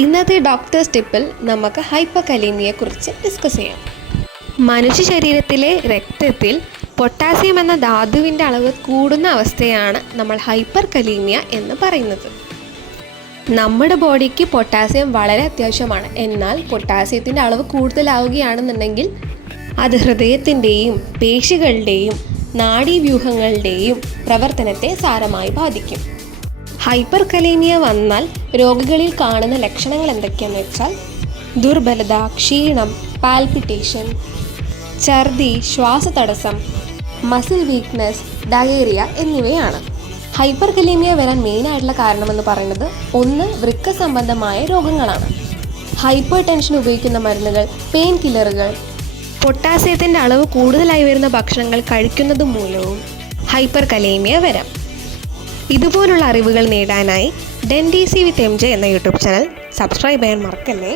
ഇന്നത്തെ ഡോക്ടേഴ്സ് ടിപ്പിൽ നമുക്ക് ഹൈപ്പർകലീമിയയെക്കുറിച്ച് ഡിസ്കസ് ചെയ്യാം. മനുഷ്യ ശരീരത്തിലെ രക്തത്തിൽ പൊട്ടാസ്യം എന്ന ധാതുവിൻ്റെ അളവ് കൂടുന്ന അവസ്ഥയാണ് നമ്മൾ ഹൈപ്പർകലീമിയ എന്ന് പറയുന്നത്. നമ്മുടെ ബോഡിക്ക് പൊട്ടാസ്യം വളരെ അത്യാവശ്യമാണ്. എന്നാൽ പൊട്ടാസ്യത്തിൻ്റെ അളവ് കൂടുതലാവുകയാണെന്നുണ്ടെങ്കിൽ അത് ഹൃദയത്തിൻ്റെയും പേശികളുടെയും നാഡീവ്യൂഹങ്ങളുടെയും പ്രവർത്തനത്തെ സാരമായി ബാധിക്കും. ഹൈപ്പർകലീമിയ വന്നാൽ രോഗികളിൽ കാണുന്ന ലക്ഷണങ്ങൾ എന്തൊക്കെയാണെന്ന് വെച്ചാൽ ദുർബലത, ക്ഷീണം, പാൽപിറ്റേഷൻ, ഛർദി, ശ്വാസതടസ്സം, മസിൽ വീക്ക്നെസ്, ഡയേറിയ എന്നിവയാണ്. ഹൈപ്പർകലീമിയ വരാൻ മെയിനായിട്ടുള്ള കാരണമെന്ന് പറയുന്നത് ഒന്ന് വൃക്ക സംബന്ധമായ രോഗങ്ങളാണ്. ഹൈപ്പർ ടെൻഷൻ ഉപയോഗിക്കുന്ന മരുന്നുകൾ, പെയിൻ കില്ലറുകൾ, പൊട്ടാസ്യത്തിൻ്റെ അളവ് കൂടുതലായി വരുന്ന ഭക്ഷണങ്ങൾ കഴിക്കുന്നത് മൂലവും ഹൈപ്പർകലീമിയ വരാം. ഇതുപോലുള്ള അറിവുകൾ നേടാനായി ഡെൻഡിസി വിത്ത് MJ എന്ന യൂട്യൂബ് ചാനൽ സബ്സ്ക്രൈബ് ചെയ്യാൻ മറക്കല്ലേ.